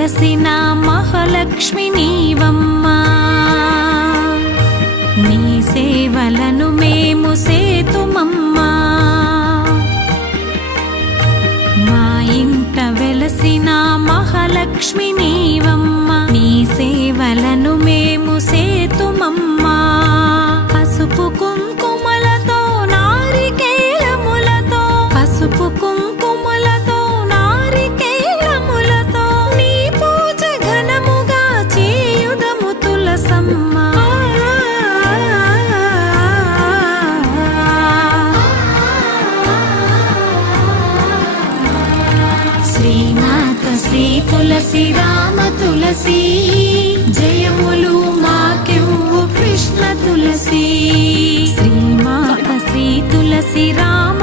వెలసిన మహాలక్ష్మి నీవమ్మా, నీ సేవలను మేము సేతుమమ్మా. మా ఇంట వెలసిన మహాలక్ష్మి నీవమ్మా, నీ సేవలను మేము సేతుమమ్మా. పసుపు కుంకుమలతో నారికేళములతో, పసుపు కుంకుమలతో నారికేళములతో నీ పూజ ఘనముగా చేయుదము తులసమ్మా. శ్రీమాత శ్రీ తులసి రామ తులసి, జయములు మాకెవ్వు కృష్ణ తులసి. శ్రీమాత శ్రీ తులసి రామ